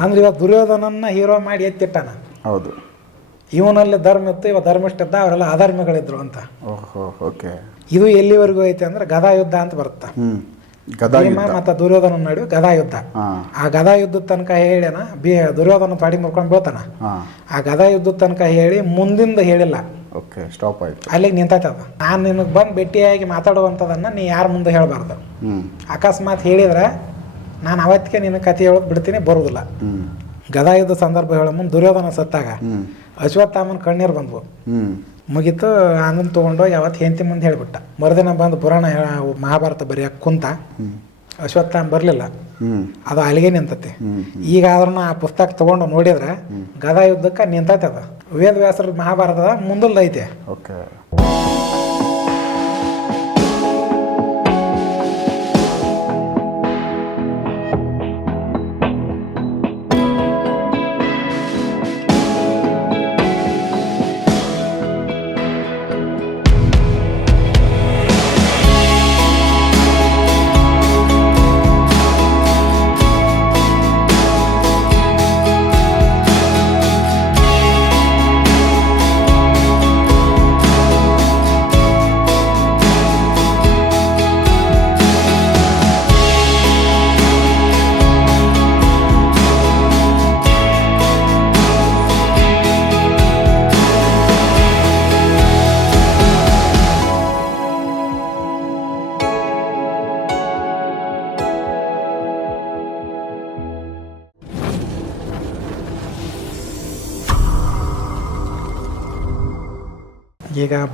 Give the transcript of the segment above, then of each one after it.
ಅಂದ್ರೆ ಇವತ್ತು ದುರ್ಯೋಧನನ್ನ ಹೀರೋ ಮಾಡಿ ಎತ್ತಿಟ್ಟಾನ? ಹೌದು. ಇವನಲ್ಲಿ ಧರ್ಮ ಇತ್ತು ಇವ ಧರ್ಮಿಷ್ಠ ಇದ್ದ ಅವರೆಲ್ಲ ಅಧರ್ಮಿಗಳಿದ್ರು ಅಂತ. ಓಕೆ. ಇದು ಎಲ್ಲಿವರೆಗೂ ಐತೆ ಅಂದ್ರೆ ಗದಾ ಯುದ್ಧ ಅಂತ ಬರುತ್ತೆ? ಮತ್ತೆ ಭೀಮ ದುರ್ಯೋಧನ ನಡುವೆ ಗದಾ ಯುದ್ಧ ಆ ಗದಾ ಯುದ್ಧದ ತನಕ ಹೇಳ್ಯಾನ ಬಿ ದುರ್ಯೋಧನ ತಾಡಿ ಮುರ್ಕೊಂಡು ಬೀಳ್ತಾನ. ಆ ಗದಾ ಯುದ್ಧದ ತನಕ ಹೇಳಿ ಮುಂದಿಂದ ಹೇಳಿಲ್ಲ. ಓಕೆ ಸ್ಟಾಪ್ ಆಯ್ತು. ಅಲ್ಲಿಗೆ ನಿಂತೈತೆ ಅದು. ನಾನು ನಿನಗೆ ಬಂದು ಭೇಟಿಯಾಗಿ ಮಾತಾಡುವಂಥದ್ದನ್ನು ನೀ ಯಾರ ಮುಂದೆ ಹೇಳಬಾರ್ದು? ಅಕಸ್ಮಾತ್ ಹೇಳಿದ್ರೆ ನಾನು ಅವತ್ತಿಗೆ ನಿನ್ನ ಕತೆ ಹೇಳೋದು ಬಿಡ್ತೀನಿ ಬರೋದಿಲ್ಲ. ಗದಾ ಯುದ್ಧ ಸಂದರ್ಭ ಹೇಳೋ ಮುಂದೆ ದುರ್ಯೋಧನ ಸತ್ತಾಗ ಅಶ್ವತ್ಥಾಮನ ಕಣ್ಣೀರು ಬಂದ್ವು. ಮುಗಿತು ಅದನ್ನು ತೊಗೊಂಡು ಯಾವತ್ತು ಹೆಂಡತಿ ಮುಂದೆ ಹೇಳಿಬಿಟ್ಟ. ಮರುದಿನ ಬಂದು ಪುರಾಣ ಮಹಾಭಾರತ ಬರೆಯಕ್ಕೆ ಕುಂತ ಅಶ್ವತ್ಥಾಮ ಬರಲಿಲ್ಲ. ಅದು ಅಲ್ಲಿಗೆ ನಿಂತತಿ. ಈಗ ಆದ್ರೂ ಆ ಪುಸ್ತಕ ತಗೊಂಡು ನೋಡಿದ್ರೆ ಗದಾ ಯುದ್ಧಕ್ಕೆ ನಿಂತೈತೆ ಅದು. ವೇದ ವ್ಯಾಸರ ಮಹಾಭಾರತದ ಮುಂದಲ್ದೈತೆ ಓಕೆ.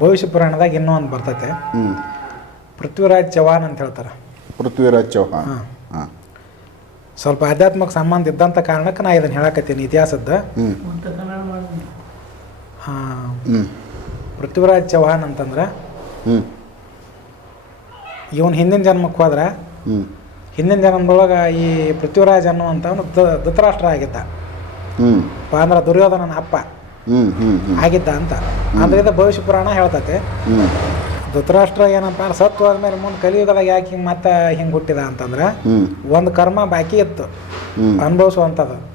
ಭವಿಷ್ಯ ಪುರಾಣದಾಗ ಇನ್ನೂ ಒಂದು ಬರ್ತೈತೆ. ಪೃಥ್ವಿರಾಜ್ ಚೌಹಾನ್ ಅಂತ ಹೇಳ್ತಾರೆ. ಪೃಥ್ವಿರಾಜ್ ಚೌಹಾನ್ ಸ್ವಲ್ಪ ಆಧ್ಯಾತ್ಮಕ ಸಂಬಂಧ ಇದ್ದಂಥ ಕಾರಣಕ್ಕೆ ನಾ ಇದನ್ನ ಹೇಳಕತ್ತೀನಿ ಇತಿಹಾಸದ್ದು. ಹಾಂ. ಪೃಥ್ವಿರಾಜ್ ಚೌಹಾನ್ ಅಂತಂದ್ರೆ ಇವನ್ ಹಿಂದಿನ ಜನ್ಮಕ್ಕೆ ಹೋದ್ರೆ ಹಿಂದಿನ ಜನ್ಮದೊಳಗೆ ಈ ಪೃಥ್ವಿರಾಜ್ ಅನ್ನುವಂಥವನು ದ ಧೃತರಾಷ್ಟ್ರ ಆಗಿದ್ದ. ಅಂದ್ರೆ ದುರ್ಯೋಧನನ ಅಪ್ಪ. ಆಗಿದ್ದ ಅಂತ. ಅದರಿಂದ ಭವಿಷ್ಯ ಪುರಾಣ ಹೇಳ್ತತೆ. ಧೃತರಾಷ್ಟ್ರ ಏನಪ್ಪ ಸತ್ತು ಹೋದ್ಮೇಲೆ ಮುಂದೆ ಕಲಿಯುಗದಾಗ ಯಾಕೆ ಹಿಂಗೆ ಮತ್ತೆ ಹಿಂಗೆ ಹುಟ್ಟಿದ ಅಂತಂದ್ರೆ ಒಂದು ಕರ್ಮ ಬಾಕಿ ಇತ್ತು. ಅನುಭವಿಸುವಂಥದ್ದು.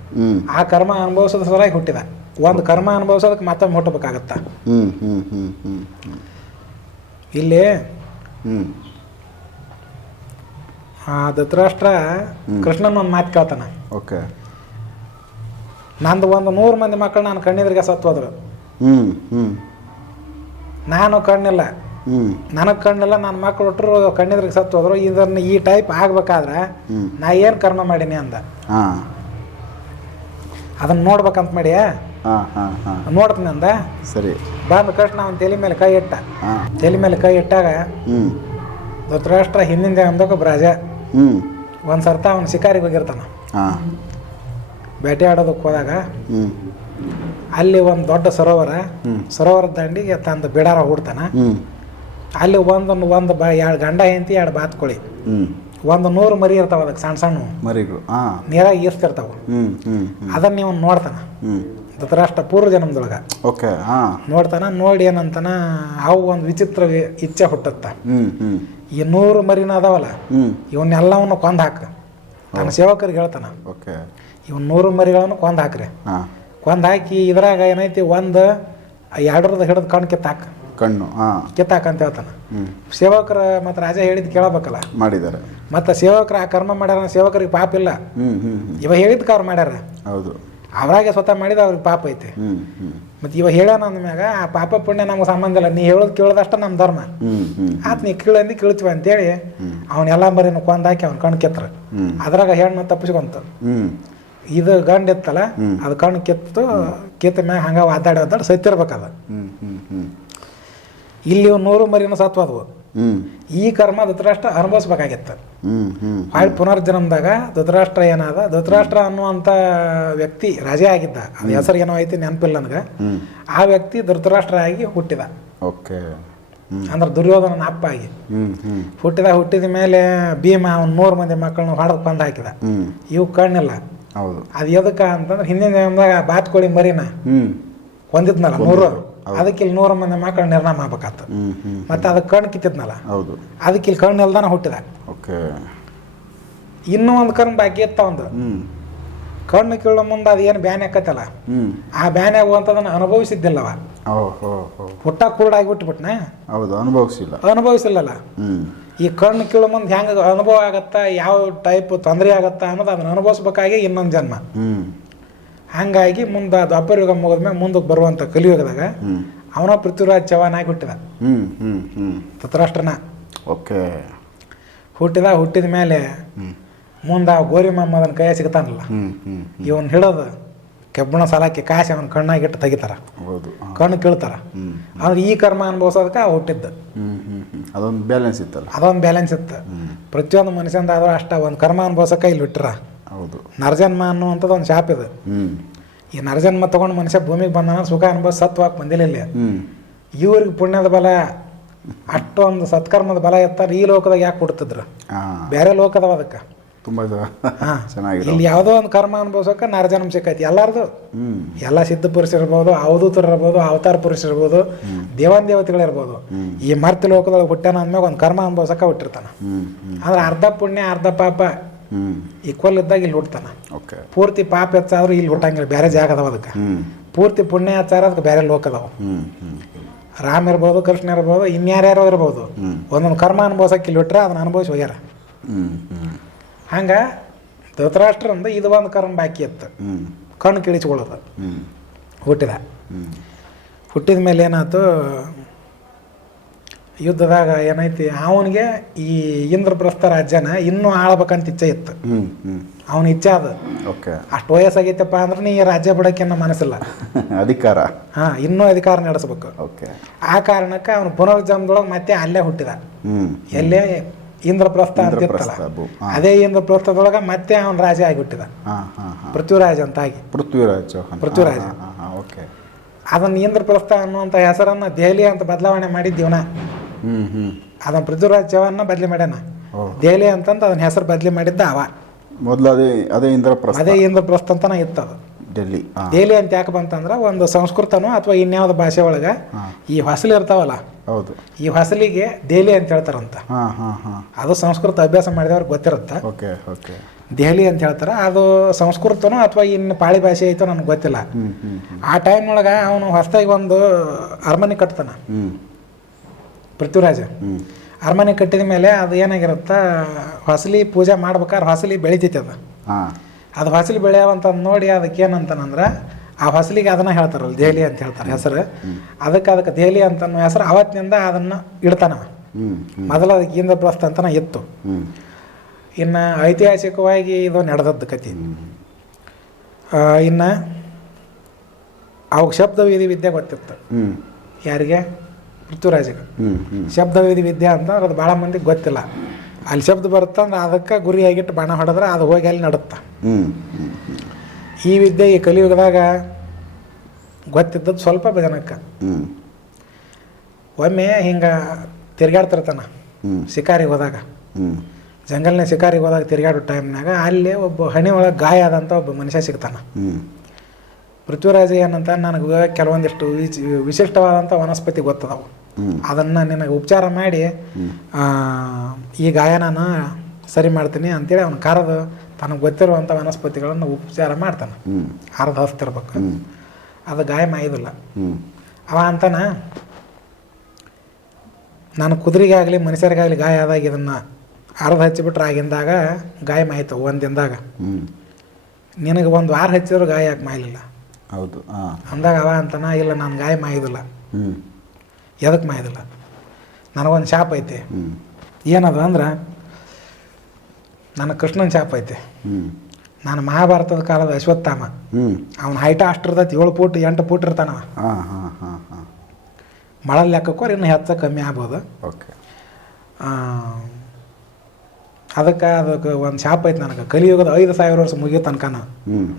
ಆ ಕರ್ಮ ಅನುಭವಿಸೋದ ಸಲುವಾಗಿ ಹುಟ್ಟಿದ. ಒಂದು ಕರ್ಮ ಅನುಭವಿಸೋದಕ್ಕೆ ಮತ್ತೊಮ್ಮೆ ಹುಟ್ಟಬೇಕಾಗತ್ತ. ಇಲ್ಲಿ ಹ್ಮ್. ಆ ಧೃತರಾಷ್ಟ್ರ ಕೃಷ್ಣನ ಒಂದು ಮಾತು ಕೇಳ್ತಾನೆ. ಓಕೆ. ನಂದು ಒಂದು ನೂರು ಮಂದಿ ಮಕ್ಕಳು ನಾನು ಕಣ್ಣಿದ್ರಿಗೆ ಸತ್ತು ಹೋದ್ರು. ಹ್ಮ್ ಹ್ಮ್. ನಾನು ಕಣ್ಣಿಲ್ಲ. ನನಗೆ ಕಣ್ಣಿಲ್ಲ ನನ್ನ ಮಕ್ಕಳು ಒಟ್ಟರು ಕಣ್ಣಿದ್ರಿಗೆ ಸತ್ತು ಹೋದ್ರು. ಇದನ್ನು ಈ ಟೈಪ್ ಆಗ್ಬೇಕಾದ್ರೆ ನಾ ಏನು ಕರ್ಮ ಮಾಡೀನಿ ಅಂದ. ಹಾ. ಅದನ್ನ ನೋಡ್ಬೇಕಂತ ಮಾಡಿ ಹಾ ಹಾ ಹಾ. ನೋಡ್ತೀನಿ ಅಂದ. ಸರಿ. ಬಂದ ಕೃಷ್ಣ ಅವನ ತಲೆ ಮೇಲೆ ಕೈ ಇಟ್ಟ. ಹಾ. ತಲೆ ಮೇಲೆ ಕೈ ಇಟ್ಟಾಗ ಹ್ಮ್. ಧೃತರಾಷ್ಟ್ರ ಹಿಂದಿನ ಜನ್ಮದಾಗ ಬ್ರಾಜ ಹ್ಮ್. ಒಂದು ಸರ್ತ ಅವನು ಶಿಕಾರಿಗೆ ಹೋಗಿರ್ತಾನ. ಹಾ. ಬೇಟೆ ಆಡೋದಕ್ಕೆ ಹೋದಾಗ ಅಲ್ಲಿ ಒಂದು ದೊಡ್ಡ ಸರೋವರ ಸರೋವರ ದಂಡಿಗೆ ತಂದು ಬಿಡಾರ ಹೂಡ್ತಾನ. ಅಲ್ಲಿ ಒಂದು ಒಂದು ಬ ಎರಡು ಗಂಡ ಹೆಂಡತಿ ಎರಡು ಬಾತ್ಕೊಳ್ಳಿ ಒಂದು ನೂರು ಮರಿ ಇರ್ತಾವ ಅದಕ್ಕೆ ಸಣ್ಣ ಸಣ್ಣ ಮರಿಗಳು ನೀರಾಗಿ ಈರ್ತಿರ್ತಾವ ಹ್ಮ್ ಅದನ್ನ ನೀವು ನೋಡ್ತಾನ. ಧೃತರಾಷ್ಟ್ರ ಪೂರ್ವ ಜನ್ಮದೊಳಗ. ಓಕೆ ನೋಡ್ತಾನ ನೋಡಿ ಏನಂತಾನ ಅವು ಒಂದು ವಿಚಿತ್ರ ಇಚ್ಛೆ ಹುಟ್ಟತ್ತ. ಈ ನೂರು ಮರಿನ ಅದಾವಲ್ಲ ಇವನ್ನೆಲ್ಲವನ್ನು ಕೊಂದು ಹಾಕ. ತನ್ನ ಸೇವಕರಿಗೆ ಹೇಳ್ತಾನ. ಓಕೆ. ಇವನ್ ನೂರು ಮರಿಗಳನ್ನು ಕೊಂದು ಹಾಕ್ರಿ. ಕೊಂದು ಹಾಕಿ ಇದ್ರಾಗ ಏನೈತಿ ಒಂದು ಎರಡರದ ಹಿಡಿದು ಕಣ್ಣು ಕಿತ್ತಾಕ. ಕಣ್ಣು ಕಿತ್ತಾಕ ಅಂತ ಹೇಳ್ತಾನ. ಸೇವಕರ ಮತ್ತು ರಾಜ ಹೇಳಿದ್ ಕೇಳಬೇಕಲ್ಲ? ಮಾಡಿದ್ದಾರೆ ಮತ್ತು ಸೇವಕರು ಆ ಕರ್ಮ ಮಾಡ್ಯಾರ ಸೇವಕರಿಗೆ ಪಾಪ ಇಲ್ಲ. ಇವ ಹೇಳಿದ ಅವ್ರು ಮಾಡ್ಯಾರ. ಹೌದು. ಅವರಾಗೆ ಸ್ವತಃ ಮಾಡಿದ ಅವ್ರಿಗೆ ಪಾಪ ಐತಿ. ಮತ್ತು ಇವ ಹೇಳ ಅಂದ್ಮ್ಯಾಗ ಆ ಪಾಪ ಪುಣ್ಯ ನಮ್ಗೆ ಸಂಬಂಧ ಇಲ್ಲ. ನೀ ಹೇಳೋದು ಕೇಳೋದಷ್ಟ ನಮ್ಮ ಧರ್ಮ. ಆತ ನೀ ಕೀಳಂದು ಕೀಳ್ತೀವಿ ಅಂತೇಳಿ ಅವನ್ನೆಲ್ಲ ಮರಿನ ಕೊಂದಾಕಿ ಅವ್ನ ಕಣ್ಣು ಕಿತ್ರ ಅದ್ರಾಗ ಹೆಣ್ಣು ತಪ್ಪಿಸ್ಕೊಂತ. ಇದು ಗಂಡ ಇತ್ತಲ್ಲ ಅದು ಕಣ್ಣು ಕೆತ್ತು ಕೆತ್ತ ಮ್ಯಾಗ ಹಂಗ ಒದ್ದಾಡಿ ಒದ್ದಾಡಿ ಸತ್ತಿರ್ಬೇಕದ ಅದು. ಇಲ್ಲಿ ನೂರು ಮರಿನ ಸತ್ವದವು ಹ್ಮ್. ಈ ಕರ್ಮ ಧೃತರಾಷ್ಟ್ರ ಅನುಭವಿಸ್ಬೇಕಾಗಿತ್ತು. ಹೊಳ್ಳಿ ಪುನರ್ಜನ್ಮದಾಗ ಧೃತರಾಷ್ಟ್ರ ಏನಾದ ಧೃತರಾಷ್ಟ್ರ ಅನ್ನುವಂಥ ವ್ಯಕ್ತಿ ರಾಜ ಆಗಿದ್ದ. ಅದು ಹೆಸರು ಏನೋ ಐತಿ ನೆನಪಿಲ್ಲ ನನಗೆ. ಆ ವ್ಯಕ್ತಿ ಧೃತರಾಷ್ಟ್ರ ಆಗಿ ಹುಟ್ಟಿದ. ಓಕೆ. ಅಂದ್ರೆ ದುರ್ಯೋಧನನ ಅಪ್ಪ ಆಗಿ ಹುಟ್ಟಿದ ಹುಟ್ಟಿದ ಮೇಲೆ ಭೀಮ ಅವ್ನು ನೂರು ಮಂದಿ ಮಕ್ಕಳನ್ನ ಹೊಡೆದು ಬಂದ್ ಹಾಕಿದ. ಇವು ಕಣ್ಣಿಲ್ಲ. ಹೌದು. ಅದು ಎದಕ್ಕೆ ಅಂತಂದ್ರೆ ಹಿಂದಿನ ಜನ್ಮದಾಗ ಬಾತ್ಕೋಳಿ ಮರಿನ ಹೊಂದಿದ್ನಲ್ಲ ನೂರು ಅದಕ್ಕೆ ಇಲ್ಲಿ ನೂರ ಮಂದಿ ಮಕ್ಕಳು ನಿರ್ನಾಮ ಆಗ್ಬೇಕಾತ ಮತ್ತೆ ಅದಕ್ಕೆ ಕಣ್ಣು ಕಿತ್ತಿದ್ನಲ್ಲ. ಹೌದು. ಅದಕ್ಕೆ ಇಲ್ಲಿ ಕಣ್ಣು ಇಲ್ದಾನ ಹುಟ್ಟಿದ. ಓಕೆ. ಇನ್ನೂ ಒಂದು ಕಣ್ಣು ಬಾಕಿ ಇತ್ತ ಒಂದು. ಕಣ್ಣು ಕೀಳೋ ಮುಂದೆ ಅದು ಏನು ಬ್ಯಾನ್ ಆಕತ್ತಲ್ಲ ಆ ಬ್ಯಾನ್ ಆಗುವಂಥದ್ದನ್ನು ಅನುಭವಿಸಿದ್ದಿಲ್ಲವ. ಹುಟ್ಟ ಕುರುಡ ಬಿಟ್ಬಿಟ್ನ ಹೌದು ಅನುಭವಿಸಿಲ್ಲ. ಅನುಭವಿಸಿಲ್ಲಲ್ಲ? ಈ ಕಣ್ಣು ಕೀಳು ಮುಂದೆ ಹೆಂಗೆ ಅನುಭವ ಆಗತ್ತಾ ಯಾವ ಟೈಪ್ ತೊಂದರೆ ಆಗತ್ತಾ ಅನ್ನೋದು ಅದನ್ನ ಅನುಭವಿಸ್ಬೇಕಾಗಿ ಇನ್ನೊಂದು ಜನ್ಮ. ಹಂಗಾಗಿ ಮುಂದೆ ದ್ವಾಪರ ಯುಗ ಮುಗಿದ್ಮೇಲೆ ಮುಂದಕ್ಕೆ ಬರುವಂಥ ಕಲಿಯುಗದಾಗ ಅವನ ಪೃಥ್ವಿರಾಜ್ ಚವಾನ್ ಆಗಿ ಹುಟ್ಟಿದ ಹ್ಮ್ ಹ್ಮ್ ಹ್ಮ್. ಧೃತರಾಷ್ಟ್ರನ. ಓಕೆ. ಹುಟ್ಟಿದ ಹುಟ್ಟಿದ ಮೇಲೆ ಮುಂದ ಗೋರಿ ಅದನ್ನ ಕೈ ಸಿಗ್ತಾನಲ್ಲ? ಇವನ್ ಹಿಡೋದು ಕೆಬ್ಬಣ ಸಾಲಕ್ಕೆ ಕಾಸಿ ಅವನ ಕಣ್ಣಾಗಿಟ್ಟು ತೆಗಿತಾರ. ಹೌದು. ಕಣ್ಣು ಕೇಳ್ತಾರ. ಆದ್ರೆ ಈ ಕರ್ಮ ಅನುಭವಿಸೋದಕ್ಕೆ ಹುಟ್ಟಿದ್ದು. ಅದೊಂದು ಬ್ಯಾಲೆನ್ಸ್ ಇತ್ತಲ್ಲ. ಅದೊಂದು ಬ್ಯಾಲೆನ್ಸ್ ಇತ್ತು. ಪ್ರತಿಯೊಂದು ಮನುಷ್ಯಂದ ಆದ್ರೂ ಅಷ್ಟ ಒಂದು ಕರ್ಮ ಅನುಭವಿಸೋಕೆ ಇಲ್ಲಿ ಬಿಟ್ರ. ಹೌದು. ನರಜನ್ಮ ಅನ್ನುವಂಥದ್ದು ಒಂದು ಶಾಪ್ ಇದು. ಈ ನರಜನ್ಮ ತಗೊಂಡು ಮನುಷ್ಯ ಭೂಮಿಗೆ ಬಂದಾನ ಸುಖ ಅನುಭವ ಸತ್ವಾಕ್ ಬಂದಿಲ್ಲ ಇಲ್ಲಿ. ಇವ್ರಿಗೆ ಪುಣ್ಯದ ಬಲ ಅಷ್ಟೊಂದು ಸತ್ಕರ್ಮದ ಬಲ ಎತ್ತಾರ ಈ ಲೋಕದಾಗ ಯಾಕೆ ಕೊಡ್ತಿದ್ರು ಬೇರೆ ಲೋಕದವ ಅದಕ್ಕೆ. ತುಂಬ ಚೆನ್ನಾಗಿದೆ ಇಲ್ಲಿ ಯಾವುದೋ ಒಂದು ಕರ್ಮ ಅನುಭವಿಸೋಕೆ ನರಜನ್ಮ ಸಿಕ್ಕೈತಿ ಎಲ್ಲಾರ್ದು. ಎಲ್ಲ ಸಿದ್ಧ ಪುರುಷರಿರ್ಬೋದು ಅವಧೂತರಿರ್ಬೋದು ಅವತಾರ ಪುರುಷರಿರ್ಬೋದು ದೇವಾನ್ ದೇವತೆಗಳಿರ್ಬೋದು. ಈ ಮರ್ತಿ ಲೋಕದೊಳಗೆ ಹುಟ್ಟಾನ ಅಂದ್ಮ್ಯಾಗ ಒಂದು ಕರ್ಮ ಅನುಭವಿಸಕ ಹುಟ್ಟಿರ್ತಾನ. ಆದ್ರೆ ಅರ್ಧ ಪುಣ್ಯ ಅರ್ಧ ಪಾಪ ಈಕ್ವಲ್ ಇದ್ದಾಗ ಇಲ್ಲಿ ಹುಟ್ಟತಾನ ಓಕೆ. ಪೂರ್ತಿ ಪಾಪ ಹೆಚ್ಚಾದ್ರೂ ಇಲ್ಲಿ ಹುಟ್ಟಂಗಿಲ್ಲ ಬೇರೆ ಜಾಗ ಅದಾವ ಅದಕ್ಕೆ. ಪೂರ್ತಿ ಪುಣ್ಯ ಹೆಚ್ಚಾರ ಅದಕ್ಕೆ ಬೇರೆ ಲೋಕ ಅದಾವ. ರಾಮ ಇರ್ಬೋದು ಕೃಷ್ಣ ಇರ್ಬೋದು ಇನ್ಯಾರ್ಯಾರೋ ಇರ್ಬೋದು. ಒಂದೊಂದು ಕರ್ಮ ಅನುಭವಿಸಕ್ಕೆ ಇಲ್ಲಿ ಬಿಟ್ರೆ ಅದನ್ನ ಅನುಭವಿಸಿ ಹೋಗ್ಯಾರ. ಹಂಗೆ ಧೃತರಾಷ್ಟ್ರಂದ ಇದು ಒಂದು ಕರ್ಮ ಬಾಕಿ ಇತ್ತು. ಕಣ್ಣು ಕಿಳಿಸ್ಕೊಳ್ಳೋದು. ಹುಟ್ಟಿದ. ಹುಟ್ಟಿದ ಮೇಲೆ ಏನಾಯ್ತು? ಯುದ್ಧದಾಗ ಏನೈತಿ? ಅವನಿಗೆ ಈ ಇಂದ್ರಪ್ರಸ್ಥ ರಾಜ್ಯನ ಇನ್ನೂ ಆಳ್ಬೇಕಂತ ಇಚ್ಛೆ ಇತ್ತು. ಅವನ ಇಚ್ಛೆ ಅದು. ಓಕೆ. ಅಷ್ಟು ವಯಸ್ಸಾಗೈತಪ್ಪ ಅಂದ್ರೆ ನೀ ರಾಜ್ಯ ಬಿಡೋಕ್ಕೇನೋ ಮನಸ್ಸಿಲ್ಲ. ಅಧಿಕಾರ. ಹಾ ಇನ್ನೂ ಅಧಿಕಾರ ನಡೆಸ್ಬೇಕು. ಓಕೆ. ಆ ಕಾರಣಕ್ಕೆ ಅವನು ಪುನರ್ಜನ್ಮದೊಳಗೆ ಮತ್ತೆ ಅಲ್ಲೇ ಹುಟ್ಟಿದ. ಎಲ್ಲೇ ಇಂದ್ರಪ್ರಸ್ಥ ಅಂತ ಹಾ. ಅದೇ ಇಂದ್ರಪ್ರಸ್ಥದೊಳಗೆ ಮತ್ತೆ ಅವನ ರಾಜ ಆಗಿಬಿಟ್ಟಿದ. ಪೃಥ್ವಿರಾಜ್ ಹಾ ಹಾ. ಪೃಥ್ವಿರಾಜ ಅಂತ ಆಗಿ. ಪೃಥ್ವಿರಾಜ್ ಪೃಥ್ವಿರಾಜ್. ಓಕೆ. ಅದನ್ನ ಇಂದ್ರಪ್ರಸ್ಥ ಅನ್ನುವಂಥ ಹೆಸರನ್ನು ದೆಹಲಿ ಅಂತ ಬದಲಾವಣೆ ಮಾಡಿದ್ದೀವನ? ಅದನ್ನ ಪೃಥ್ವಿರಾಜ್ ಚೌಹಾನ್ನ ಬದಲಿ ಮಾಡ್ಯಾನ? ದೆಹಲಿ ಅಂತಂದ್ರೆ ಅದನ್ನ ಹೆಸರು ಬದಲಿ ಮಾಡಿದ್ದ ಅವ. ಮೊದಲು ಅದೇ ಅದೇ ಇಂದ್ರಪ್ರಸ್ಥ. ಅದೇ ಇಂದ್ರಪ್ರಸ್ಥ ಅಂತಾನೆ ಇತ್ತು ಡೆಲ್ಲಿ ದೆಹಲಿ ಅಂತ ಯಾಕೆ ಬಂತಂದ್ರೆ ಒಂದು ಸಂಸ್ಕೃತನೋ ಅಥವಾ ಇನ್ಯಾವ್ದು ಭಾಷೆ ಒಳಗೆ ಈ ಹೊಸಲಿ ಇರ್ತಾವಲ್ಲ ಹೌದು. ಈ ಹೊಸಲಿಗೆ ದೆಹಲಿ ಅಂತ ಹೇಳ್ತಾರಂತ. ಅದು ಸಂಸ್ಕೃತ ಅಭ್ಯಾಸ ಮಾಡಿದವ್ರಿಗೆ ಗೊತ್ತಿರುತ್ತೆ. Okay okay. ದೆಹಲಿ ಅಂತ ಹೇಳ್ತಾರೆ. ಅದು ಸಂಸ್ಕೃತನೋ ಅಥವಾ ಇನ್ನು ಪಾಳಿ ಭಾಷೆ ಐತೋ ನನಗೆ ಗೊತ್ತಿಲ್ಲ. ಆ ಟೈಮ್ ಒಳಗೆ ಅವನು ಹೊಸದಾಗಿ ಒಂದು ಅರಮನೆ ಕಟ್ತಾನ. ಪೃಥ್ವಿರಾಜ. ಅರಮನೆ ಕಟ್ಟಿದ ಮೇಲೆ ಅದು ಏನಾಗಿರುತ್ತೆ ಹೊಸಲಿ ಪೂಜೆ ಮಾಡ್ಬೇಕಾದ್ರೆ ಹೊಸಲಿ ಬೆಳಿತೈತಿ ಅದು. ಅದು ಫಸಲು ಬೆಳೆಯವಂತ ನೋಡಿ ಅದಕ್ಕೆ ಏನಂತಾನಂದ್ರೆ ಆ ಫಸಲಿಗೆ ಅದನ್ನ ಹೇಳ್ತಾರಲ್ಲ ದೆಹಲಿ ಅಂತ ಹೇಳ್ತಾರೆ ಹೆಸರು. ಅದಕ್ಕೆ ಅದಕ್ಕೆ ದೆಹಲಿ ಅಂತ ಹೆಸರು ಅವತ್ತಿನಿಂದ ಅದನ್ನು ಇಡ್ತಾನವ ಮೊದಲು ಅದಕ್ಕೆ ಇಂದ್ರಪ್ರಸ್ಥ ಅಂತನ ಇತ್ತು. ಇನ್ನು ಐತಿಹಾಸಿಕವಾಗಿ ಇದು ನಡೆದದ್ದು ಕತಿ ಇನ್ನು ಅವಾಗ ವಿಧಿ ವಿದ್ಯೆ ಗೊತ್ತಿತ್ತು. ಯಾರಿಗೆ? ಪೃಥ್ವಿರಾಜಿಗೆ. ಶಬ್ದ ವಿಧಿ ವಿದ್ಯೆ ಅಂತ ಅದು ಭಾಳ ಮಂದಿಗೆ ಗೊತ್ತಿಲ್ಲ. ಅಲ್ಲಿ ಶಬ್ದ ಬರುತ್ತಂದ್ರೆ ಅದಕ್ಕೆ ಗುರಿಯಾಗಿಟ್ಟು ಬಾಣ ಹೊಡೆದ್ರೆ ಅದು ಹೋಗಿ ಅಲ್ಲಿ ನಡುತ್ತೆ. ಈ ವಿದ್ಯೆ ಈ ಕಲಿಯುಗದಾಗ ಗೊತ್ತಿದ್ದದ್ದು ಸ್ವಲ್ಪ ಜನಕ್ಕೆ. ಒಮ್ಮೆ ಹಿಂಗೆ ತಿರ್ಗಾಡ್ತಿರ್ತಾನ. ಶಿಕಾರಿಗೆ ಹೋದಾಗ. ಜಂಗಲ್ನ ಶಿಕಾರಿಗೆ ಹೋದಾಗ ತಿರ್ಗಾಡೋ ಟೈಮ್ನಾಗ ಅಲ್ಲಿ ಒಬ್ಬ ಹಣಿ ಒಳಗೆ ಗಾಯ ಆದಂಥ ಒಬ್ಬ ಮನುಷ್ಯ ಸಿಗ್ತಾನ. ಪೃಥ್ವಿರಾಜ ಏನಂತ ನನಗೆ ಕೆಲವೊಂದಿಷ್ಟು ವಿಶಿಷ್ಟವಾದಂಥ ವನಸ್ಪತಿ ಗೊತ್ತದವು. ಅದನ್ನು ನಿನಗೆ ಉಪಚಾರ ಮಾಡಿ ಈ ಗಾಯನ ಸರಿ ಮಾಡ್ತೀನಿ ಅಂತೇಳಿ ಅವನು ಕರೆದು ತನಗೆ ಗೊತ್ತಿರುವಂಥ ವನಸ್ಪತಿಗಳನ್ನು ಉಪಚಾರ ಮಾಡ್ತಾನೆ. ಅರ್ಧ ಹಸ್ತಿರ್ಬೇಕು ಅದು ಗಾಯ ಮಾಯೋದಿಲ್ಲ ಅವ ಅಂತಾನ ನಾನು ಕುದುರೆಗಾಗಲಿ ಮನುಷ್ಯರಿಗಾಗಲಿ ಗಾಯ ಆದಾಗ ಇದನ್ನು ಅರ್ಧ ಹಚ್ಚಿಬಿಟ್ರೆ ಆಗಿಂದಾಗ ಗಾಯ ಮಾಯ್ತು ಒಂದು ದಿನದಾಗ. ನಿನಗೆ ಒಂದು ವಾರ ಹಚ್ಚಿದ್ರು ಗಾಯ ಯಾಕೆ ಮಾಯಲಿಲ್ಲ. ಹೌದು ಅಂದಾಗ ಅವ ಅಂತಾನ ಇಲ್ಲ ನಾನು ಗಾಯ ಮಾಯೋದಿಲ್ಲ ಎದಕ್ಕೆ ಮಾಯದಿಲ್ಲ ನನಗೊಂದು ಶಾಪ್ ಐತೆ. ಏನದು ಅಂದ್ರೆ ನನ್ನ ಕೃಷ್ಣನ ಶಾಪ್ ಐತೆ. ನಾನು ಮಹಾಭಾರತದ ಕಾಲದ ಅಶ್ವತ್ಥಾಮ. ಅವನ ಹೈಟ ಅಷ್ಟಿರ್ತೈತಿ ಏಳು ಫೂಟ್ ಎಂಟು ಫೂಟ್ ಇರ್ತಾನ ಮಳೆ ಲೆಕ್ಕಕ್ಕೋರ್ ಇನ್ನು ಹೆಚ್ಚ ಕಮ್ಮಿ ಆಗ್ಬೋದು. ಓಕೆ ಅದಕ್ಕೆ ಅದಕ್ಕೆ ಒಂದು ಶಾಪ್ ಐತೆ ನನಗೆ. ಕಲಿಯುಗದ ಐದು ಸಾವಿರ ವರ್ಷ ಮುಗಿಯೋ ತನಕ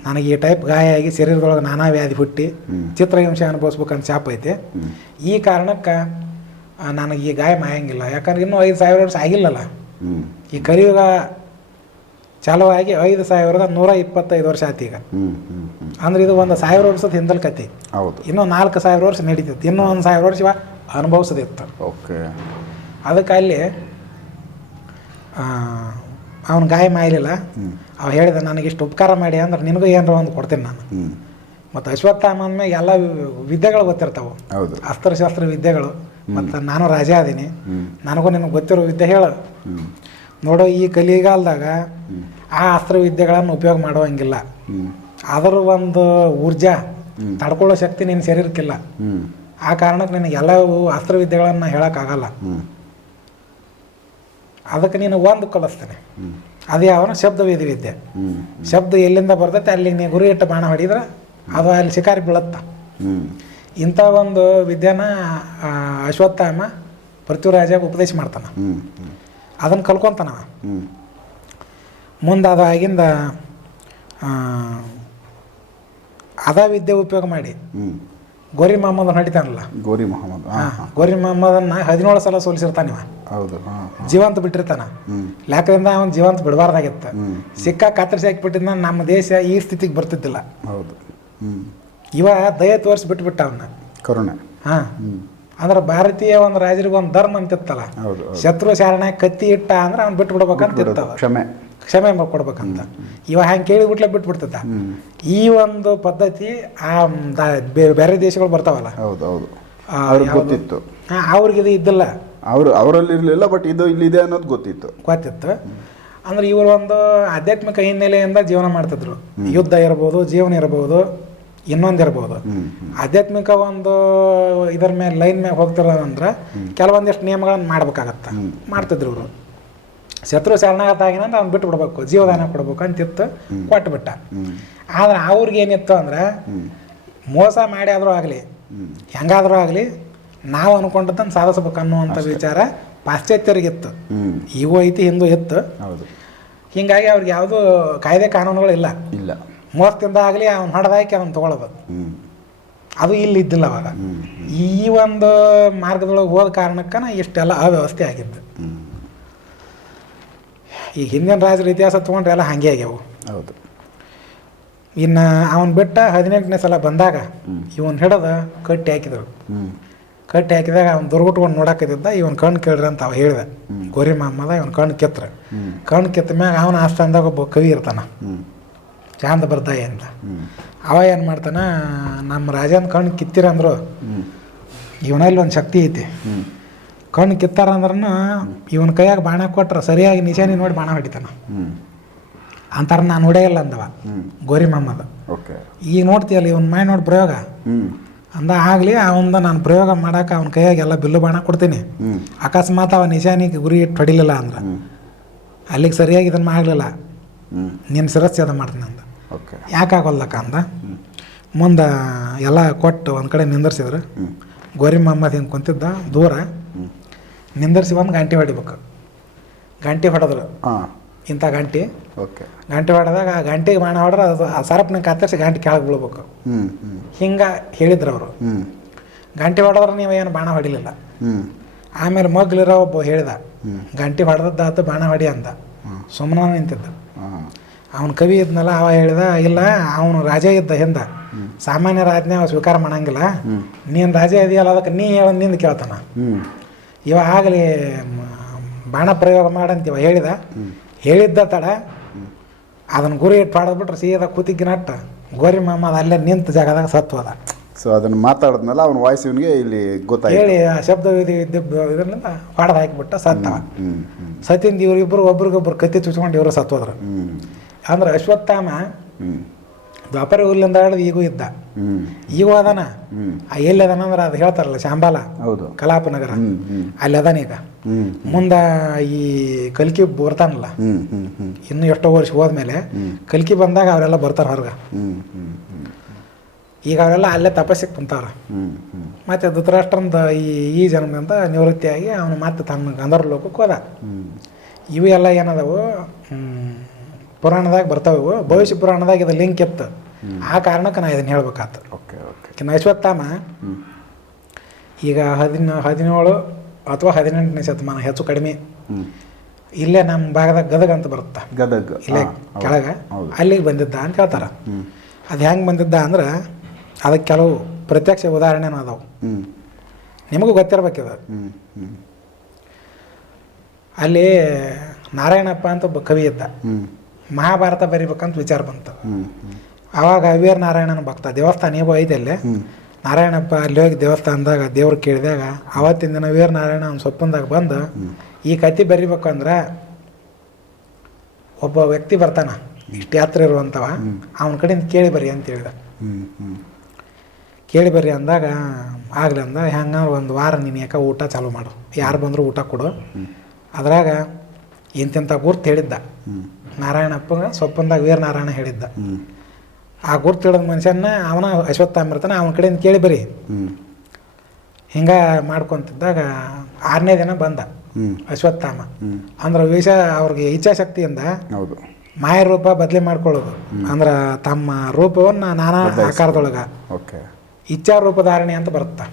ನನಗೆ ಈ ಟೈಪ್ ಗಾಯ ಆಗಿ ಶರೀರದೊಳಗೆ ನಾನಾ ವ್ಯಾಧಿ ಹುಟ್ಟಿ ಚಿತ್ರಹಿಂಸೆ ಅನುಭವಿಸ್ಬೇಕಂತ ಶಾಪ್ ಐತೆ. ಈ ಕಾರಣಕ್ಕೆ ನನಗೆ ಈ ಗಾಯ ಮಾಯಂಗಿಲ್ಲ. ಯಾಕಂದ್ರೆ ಇನ್ನೂ ಐದು ಸಾವಿರ ವರ್ಷ ಆಗಿಲ್ಲಲ್ಲ. ಈ ಕಲಿಯುಗ ಚಾಲುವಾಗಿ ಐದು ಸಾವಿರದ ನೂರ ಇಪ್ಪತ್ತೈದು ವರ್ಷ ಆಯ್ತು ಈಗ. ಅಂದ್ರೆ ಇದು ಒಂದು ಸಾವಿರ ವರ್ಷದ ಹಿಂದಲ್ ಕತೆ ಹೌದು. ಇನ್ನೂ ನಾಲ್ಕು ಸಾವಿರ ವರ್ಷ ನಡೀತಿತ್ತು ಇನ್ನೂ ಒಂದು ಸಾವಿರ ವರ್ಷ ಅನುಭವಿಸದಿತ್ತು. ಓಕೆ. ಅದಕ್ಕೆ ಅಲ್ಲಿ ಅವನ ಗಾಯ ಮಾಯಲಿಲ್ಲ. ಅವ ಹೇಳಿದ ನನಗೆ ಇಷ್ಟು ಉಪಕಾರ ಮಾಡಿ ಅಂದ್ರೆ ನಿನಗೂ ಏನರ ಒಂದು ಕೊಡ್ತೀನಿ ನಾನು. ಮತ್ತು ಅಶ್ವತ್ಥಾಮ ಅಂದ್ಮೇಲೆ ಎಲ್ಲ ವಿದ್ಯೆಗಳು ಗೊತ್ತಿರ್ತಾವೆ. ಹೌದು. ಅಸ್ತ್ರಶಸ್ತ್ರ ವಿದ್ಯೆಗಳು. ಮತ್ತು ನಾನು ರಾಜ ಅದೀನಿ. ನನಗೂ ನಿನಗೆ ಗೊತ್ತಿರೋ ವಿದ್ಯೆ ಹೇಳು. ನೋಡು ಈ ಕಲಿಗಾಲದಾಗ ಆ ಅಸ್ತ್ರ ವಿದ್ಯೆಗಳನ್ನು ಉಪಯೋಗ ಮಾಡುವಂಗಿಲ್ಲ. ಅದರ ಒಂದು ಊರ್ಜಾ ತಡ್ಕೊಳ್ಳೋ ಶಕ್ತಿ ನಿನ್ನ ಶರೀರಕ್ಕಿಲ್ಲ. ಆ ಕಾರಣಕ್ಕೆ ನಿನಗೆ ಎಲ್ಲವೂ ಅಸ್ತ್ರವಿದ್ಯೆಗಳನ್ನು ಹೇಳೋಕ್ಕಾಗಲ್ಲ. ಅದಕ್ಕೆ ನೀನು ಒಂದು ಕಲಿಸ್ತೇನೆ. ಅದೇ ಅವನ ಶಬ್ದ ವಿಧಿ ವಿದ್ಯೆ ಶಬ್ದ ಎಲ್ಲಿಂದ ಬರ್ತೈತೆ ಅಲ್ಲಿ ನೀ ಗುರಿ ಇಟ್ಟು ಬಾಣ ಹೊಡಿದ್ರೆ ಅದು ಅಲ್ಲಿ ಶಿಕಾರಿ ಬೀಳತ್ತ. ಇಂಥ ಒಂದು ವಿದ್ಯೆನ ಅಶ್ವತ್ಥಾಮ ಪೃಥ್ವಿರಾಜ ಉಪದೇಶ ಮಾಡ್ತಾನೆ. ಅದನ್ನು ಕಲ್ಕೊತಾನ ಮುಂದೆ ಅದು ಆಗಿಂದ ಆ, ಅದ ವಿದ್ಯೆ ಉಪಯೋಗ ಮಾಡಿ. ಗೋರಿ ಮಹಮ್ಮದ್ ನಡೀತಾನಲ್ಲ? ಗೋರಿ ಮೊಹಮ್ಮದ್ ಆ ಹಾಂ ಹಾಂ. ಗೋರಿ ಮೊಹಮ್ಮದನ್ನ ಹದಿನೇಳು ಸಲ ಸೋಲಿಸಿರ್ತಾನ ಇವ. ಹೌದು ಹಾಂ ಹಾಂ. ಜೀವಂತ ಬಿಟ್ಟಿರ್ತಾನ. ಹ್ಞೂ ಅವನ್ ಅವನು ಜೀವಂತ ಬಿಡಬಾರ್ದಾಗಿತ್ತು. ಸಿಕ್ಕ ಕತ್ತರಿಸಿ ಹಾಕಿಬಿಟ್ಟಿದ್ನ ನಮ್ಮ ದೇಶ ಈ ಸ್ಥಿತಿಗೆ ಬರ್ತಿದ್ದಿಲ್ಲ. ಹೌದು ಹ್ಞೂ ಇವ ದಯ ತೋರಿಸಿ ಬಿಟ್ಬಿಟ್ಟ ಅವನ್ನ ಕರುಣೆ. ಹಾಂ. ಹ್ಞೂ ಅಂದ್ರೆ ಭಾರತೀಯ ಒಂದು ರಾಜರಿಗೆ ಒಂದು ಧರ್ಮ ಅಂತಿತ್ತಲ್ಲ. ಹೌದು ಶತ್ರು ಶಾರಣ ಕತ್ತಿ ಇಟ್ಟ ಅಂದ್ರೆ ಅವ್ನು ಬಿಟ್ಟು ಬಿಡ್ಬೇಕಂತ ಇರ್ತದ ಕ್ಷಮೆ. ಕ್ಷಮೆ ಕೊಡ್ಬೇಕಂತ. ಇವ ಹಂಗೆ ಕೇಳಿಬಿಟ್ಲೆ ಬಿಟ್ಬಿಡ್ತದ. ಈ ಒಂದು ಪದ್ಧತಿ ಆ ಬೇರೆ ಬೇರೆ ದೇಶಗಳು ಬರ್ತಾವಲ್ಲ. ಹೌದು ಹೌದು. ಅವ್ರಿಗೆ ಗೊತ್ತಿತ್ತು. ಅವ್ರಿಗೆ ಇದು ಇದ್ದಿಲ್ಲ. ಅವರು ಅವರಲ್ಲಿ ಇರಲಿಲ್ಲ ಬಟ್ ಇದು ಇಲ್ಲಿದೆ ಅನ್ನೋದು ಗೊತ್ತಿತ್ತು. ಗೊತ್ತಿತ್ತು. ಅಂದ್ರೆ ಇವರು ಒಂದು ಆಧ್ಯಾತ್ಮಿಕ ಹಿನ್ನೆಲೆಯಿಂದ ಜೀವನ ಮಾಡ್ತಿದ್ರು. ಯುದ್ಧ ಇರ್ಬೋದು ಜೀವನ ಇರ್ಬೋದು ಇನ್ನೊಂದು ಇರ್ಬೋದು. ಆಧ್ಯಾತ್ಮಿಕ ಒಂದು ಇದರ ಮೇಲೆ ಲೈನ್ ಮೇಲೆ ಹೋಗ್ತಿರೋದಂದ್ರೆ ಕೆಲವೊಂದಿಷ್ಟು ನಿಯಮಗಳನ್ನು ಮಾಡ್ಬೇಕಾಗತ್ತೆ. ಮಾಡ್ತಿದ್ರು ಇವರು. ಶತ್ರು ಶರಣಾಗತಾಗಿನಂದ್ರೆ ಅವ್ನು ಬಿಟ್ಟು ಬಿಡ್ಬೇಕು ಜೀವದಾನ ಕೊಡ್ಬೇಕು ಅಂತಿತ್ತು ಕೊಟ್ಟು ಬಿಟ್ಟ ಹ್ಞೂ ಆದ್ರೆ ಅವ್ರಿಗೆ ಏನಿತ್ತು ಅಂದ್ರೆ ಮೋಸ ಮಾಡಿ ಆದರೂ ಆಗಲಿ ಹೆಂಗಾದ್ರೂ ಆಗಲಿ ನಾವು ಅನ್ಕೊಂಡದ್ದನ್ನು ಸಾಧಿಸ್ಬೇಕು ಅನ್ನುವಂಥ ವಿಚಾರ ಪಾಶ್ಚಾತ್ಯರಿಗಿತ್ತು. ಇತ್ತು ಇವು ಐತಿ ಹಿಂದೂ ಇತ್ತು. ಹೌದು. ಹೀಗಾಗಿ ಅವ್ರಿಗೆ ಯಾವುದೂ ಕಾಯ್ದೆ ಕಾನೂನುಗಳು ಇಲ್ಲ. ಇಲ್ಲ. ಮೋಸದಿಂದ ಆಗಲಿ ಅವ್ನು ಹೊಡೆದಾಕಿ ಅವ್ನು ತೊಗೊಳ್ಬೇಕು ಅದು ಇಲ್ಲಿ ಇದ್ದಿಲ್ಲ ಅವಾಗ. ಈ ಒಂದು ಮಾರ್ಗದೊಳಗೆ ಹೋದ ಕಾರಣಕ್ಕನ ಇಷ್ಟೆಲ್ಲ ಅವ್ಯವಸ್ಥೆ ಆಗಿದ್ದು. ಈ ಹಿಂದಿನ ರಾಜರ ಇತಿಹಾಸ ತೊಗೊಂಡ್ರೆ ಎಲ್ಲ ಹಾಗೆ ಆಗ್ಯಾವು. ಹೌದು. ಇನ್ನು ಅವನು ಬಿಟ್ಟ ಹದಿನೆಂಟನೇ ಸಲ ಬಂದಾಗ ಇವನು ಹಿಡಿದು ಕಟ್ಟಿ ಹಾಕಿದರು. ಕಟ್ಟಿ ಹಾಕಿದಾಗ ಅವ್ನು ದುರ್ಗುಟ್ಕೊಂಡು ನೋಡಾಕತ್ತಿದ್ದ ಇವನ್ ಕಣ್ಣು ಕೇಳ್ರಿ ಅಂತ ಅವ ಹೇಳಿದ. ಗೋರಿ ಮಾಮದ ಇವನ್ ಕಣ್ಣು ಕೆತ್ರ. ಕಣ್ಣು ಕೆತ್ತ ಮ್ಯಾಗ ಅವನ ಆಸ್ಥಾನದಾಗ ಒಬ್ಬ ಕವಿ ಇರ್ತಾನ. ಚಾಂದ ಬರ್ದಾಯಿ ಅಂತ. ಅವ ಏನು ಮಾಡ್ತಾನ ನಮ್ಮ ರಾಜನ ಕಣ್ಣು ಕಿತ್ತಿರಂದ್ರು ಇವನಲ್ಲಿ ಒಂದು ಶಕ್ತಿ ಐತಿ. ಕಣ್ಣು ಕಿತ್ತಾರ ಅಂದ್ರನ ಇವನ ಕೈಯಾಗ ಬಾಣ ಕೊಟ್ರೆ ಸರಿಯಾಗಿ ನಿಶಾನಿ ನೋಡಿ ಬಾಣ ಹೊಡಿತಾನ. ಅಂತಾರ ನಾನು ಹೊಡೆಯಲ್ಲ ಅಂದವ. ಗೋರಿ ಮಹಮ್ಮದ್ ಓಕೆ. ಈಗ ನೋಡ್ತೀಯಲ್ಲ ಇವನ್ ಮಾಡಿ ನೋಡಿ ಪ್ರಯೋಗ? ಅಂದ ಆಗಲಿ ಅವಂದ ನಾನು ಪ್ರಯೋಗ ಮಾಡಕ್ಕೆ ಅವನ ಕೈಯಾಗ ಎಲ್ಲ ಬಿಲ್ಲು ಬಾಣ ಕೊಡ್ತೀನಿ. ಅಕಸ್ಮಾತ್ ಅವ ನಿಶಾನಿಗೆ ಗುರಿ ಇಟ್ಟು ಹೊಡಿಲಿಲ್ಲ ಅಂದ್ರೆ ಅಲ್ಲಿಗೆ ಸರಿಯಾಗಿ ಇದನ್ನು ಮಾಡಲಿಲ್ಲ. ನಿನ್ನ ಅದ ಮಾಡ್ತೀನಿ ಅಂದ. ಓಕೆ. ಯಾಕೆ ಆಗೋಲ್ಲಕ್ಕ ಅಂದ? ಮುಂದೆ ಎಲ್ಲ ಕೊಟ್ಟು ಒಂದು ಕಡೆ ನಿಂದರ್ಸಿದ್ರು. ಗೋರಿ ಮಹಮ್ಮದ್ ಹಿಂಗೆ ಕುಂತಿದ್ದ ದೂರ. ನಿಂದರ್ಸಿ ಬಂದು ಗಂಟೆ ಹೊಡಿಬೇಕು. ಗಂಟೆ ಹೊಡೆದ್ರು. ಹಾಂ. ಇಂಥ ಗಂಟೆ. ಓಕೆ. ಗಂಟೆ ಹೊಡೆದಾಗ ಆ ಗಂಟೆಗೆ ಬಾಣ ಹೊಡೆದ್ರೆ ಅದು ಆ ಸರಪ್ನ ಕತ್ತರಿಸಿ ಗಂಟೆ ಕೆಳಗೆ ಬೀಳ್ಬೇಕು. ಹ್ಞೂ ಹ್ಞೂ ಹಿಂಗೆ ಹೇಳಿದ್ರು ಅವರು. ಹ್ಞೂ ಗಂಟೆ ಹೊಡೆದ್ರೆ ನೀವು ಏನು ಬಾಣ ಹೊಡಿಲಿಲ್ಲ. ಹ್ಞೂ ಆಮೇಲೆ ಮಗ್ಲಿರೋ ಒಬ್ಬ ಹೇಳಿದ ಹ್ಞೂ ಗಂಟೆ ಹೊಡೆದದ್ದಾತು ಬಾಣ ಹೊಡಿ ಅಂದ. ಸುಮ್ಮನ ನಿಂತಿದ್ದ. ಅವನ ಕವಿ ಇದ್ನಲ್ಲ ಅವ ಹೇಳಿದ ಇಲ್ಲ ಅವನು ರಾಜ ಇದ್ದ ಹಿಂದ. ಸಾಮಾನ್ಯ ರಾಜನೇ ಅವ ಸ್ವೀಕಾರ ಮಾಡಂಗಿಲ್ಲ. ನೀನು ರಾಜ ಇದೆಯಲ್ಲ ಅದಕ್ಕೆ ನೀ ಹೇಳ ನಿಂದ ಕೇಳ್ತಾನ. ಹ್ಞೂ ಇವ ಆಗಲಿ ಬಾಣ ಪ್ರಯೋಗ ಮಾಡಂತೀವ ಹೇಳಿದ? ಹೇಳಿದ್ದ ತಡ ಅದನ್ನ ಗುರಿ ಇಟ್ಟು ಪಾಡದ್ಬಿಟ್ರೆ ಸೀದಾ ಕೂತಿಗೆ ನಟ್ಟ ಗೋರಿ ಮಾಮ ಅಲ್ಲೇ ನಿಂತ ಜಾಗದಾಗ ಸತ್ವದ ಸೊ ಅದನ್ನು ಮಾತಾಡಿದ್ಮೇಲೆ ಅವನ ವಾಯ್ಸ್ ಇವನಿಗೆ ಇಲ್ಲಿ ಗೊತ್ತಾಯ್ತು. ಹೇಳಿ ಆ ಶಬ್ದ ಇದರಿಂದ ಹೊಡೆದು ಹಾಕಿಬಿಟ್ಟ ಸತ್ತವ ಸತ್ತಿಂದ ಇವ್ರಿಬ್ರು ಒಬ್ರಿಗೊಬ್ರು ಕತ್ತಿ ಚುಚ್ಕೊಂಡು ಇವರು ಸತ್ವದ್ರು ಹ್ಞೂ ಅಂದ್ರೆ ಅಶ್ವತ್ಥಾಮ ದ್ವಾಪರ ಊರ್ಲಿಂದ ಹಿಡಿದು ಈಗೂ ಇದ್ದ. ಈಗ ಅದಾನ? ಎಲ್ಲಿ ಅದಾನ ಅಂದ್ರೆ ಅದು ಹೇಳ್ತಾರಲ್ಲ ಶಾಂಬಾಲ ಹೌದು. ಕಲಾಪ ನಗರ. ಹ್ಞೂ ಹ್ಞೂ ಅಲ್ಲಿ ಅದಾನ ಈಗ. ಮುಂದೆ ಈ ಕಲ್ಕಿ ಬರ್ತಾನಲ್ಲ? ಇನ್ನು ಎಷ್ಟೋ ವರ್ಷ ಹೋದ್ಮೇಲೆ ಕಲ್ಕಿ ಬಂದಾಗ ಅವರೆಲ್ಲ ಬರ್ತಾರೆ ಹೊರಗೆ. ಈಗ ಅವರೆಲ್ಲ ಅಲ್ಲೇ ತಪಸ್ಸಿಗೆ ಕುಂತಾರ. ಮತ್ತೆ ಧೃತರಾಷ್ಟ್ರಂದ ಈ ಈ ಜನ್ಮದಿಂದ ನಿವೃತ್ತಿಯಾಗಿ ಅವನು ಮತ್ತೆ ತನ್ನ ಗಂಧರ್ವ ಲೋಕಕ್ಕೆ ಹೋದ ಇವು ಎಲ್ಲ ಏನದವು? ಪುರಾಣದಾಗ ಬರ್ತಾವ ಇವು. ಭವಿಷ್ಯ ಪುರಾಣದಾಗ ಇದು ಲಿಂಕ್ ಇತ್ತು. ಆ ಕಾರಣಕ್ಕೆ ನಾ ಇದನ್ನು ಹೇಳ್ಬೇಕಾತು. ಓಕೆ ಓಕೆ ಈಗ ಹದಿನ ಹದಿನೇಳು ಅಥವಾ ಹದಿನೆಂಟನೇ ಶತಮಾನ ಹೆಚ್ಚು ಕಡಿಮೆ. ಇಲ್ಲೇ ನಮ್ಮ ಭಾಗದಾಗ ಗದಗ ಅಂತ ಬರುತ್ತೆ? ಗದಗ. ಇಲ್ಲೇ ಕೆಳಗೆ. ಅಲ್ಲಿಗೆ ಬಂದಿದ್ದ ಅಂತ ಹೇಳ್ತಾರೆ. ಅದು ಹೆಂಗೆ ಬಂದಿದ್ದ ಅಂದ್ರೆ ಅದಕ್ಕೆ ಕೆಲವು ಪ್ರತ್ಯಕ್ಷ ಉದಾಹರಣೆನೂ ಅದಾವು. ನಿಮಗೂ ಗೊತ್ತಿರ್ಬೇಕಿದ ಅಲ್ಲಿ ನಾರಾಯಣಪ್ಪ ಅಂತ ಒಬ್ಬ ಕವಿ ಇದ್ದ. ಮಹಾಭಾರತ ಬರಿಬೇಕಂತ ವಿಚಾರ ಬಂತು. ಆವಾಗ ವೀರ ನಾರಾಯಣನ ಭಕ್ತ ದೇವಸ್ಥಾನ ಏನೋ ಐತಲ್ಲೇ ನಾರಾಯಣಪ್ಪ ಅಲ್ಲಿ ಹೋಗಿ ದೇವಸ್ಥಾನದಾಗ ದೇವ್ರು ಕೇಳಿದಾಗ ಅವತ್ತಿನ ದಿನ ವೀರ ನಾರಾಯಣ ಅವ್ನ ಸೊಪ್ಪಂದಾಗ ಬಂದು ಈ ಕತೆ ಬರಿಬೇಕಂದ್ರೆ ಒಬ್ಬ ವ್ಯಕ್ತಿ ಬರ್ತಾನ ಇಷ್ಟು ಯಾತ್ರೆ ಇರುವಂಥವ ಅವನ ಕಡೆಯಿಂದ ಕೇಳಿ ಬರ್ರಿ ಅಂತ ಹೇಳಿದ. ಕೇಳಿ ಬರ್ರಿ ಅಂದಾಗ ಆಗ್ಲಿ ಅಂದ ಹೆಂಗ ಒಂದು ವಾರ ನೀನು ಯಾಕೆ ಊಟ ಚಾಲೂ ಮಾಡು ಯಾರು ಬಂದರೂ ಊಟ ಕೊಡು. ಅದ್ರಾಗ ಇಂತಿಂಥ ಗುರ್ತು ಹೇಳಿದ್ದ. ನಾರಾಯಣಪ್ಪ ಸೊಪ್ಪಂದಾಗ ವೀರ ನಾರಾಯಣ ಹೇಳಿದ್ದ. ಆ ಗುರ್ತು ಹಿಡಿದ ಮನುಷ್ಯನ ಅವನ ಅಶ್ವತ್ಥಾಮಿರ್ತಾನೆ ಅವನ ಕಡೆಯಿಂದ ಕೇಳಿ ಬರೀ. ಹಿಂಗ ಮಾಡ್ಕೊತಿದ್ದಾಗ ಆರನೇ ದಿನ ಬಂದ ಅಶ್ವತ್ಥಾಮ. ಅಂದ್ರೆ ವಿಷ ಅವ್ರಿಗೆ ಇಚ್ಛಾಶಕ್ತಿಯಿಂದ ಹೌದು. ಮಾಯ ರೂಪ ಬದಲಿ ಮಾಡ್ಕೊಳ್ಳೋದು. ಅಂದ್ರೆ ತಮ್ಮ ರೂಪವನ್ನು ನಾನಾ ಆಕಾರದೊಳಗೆ. ಓಕೆ. ಇಚ್ಛಾ ರೂಪಧಾರಣೆ ಅಂತ ಬರುತ್ತೆ.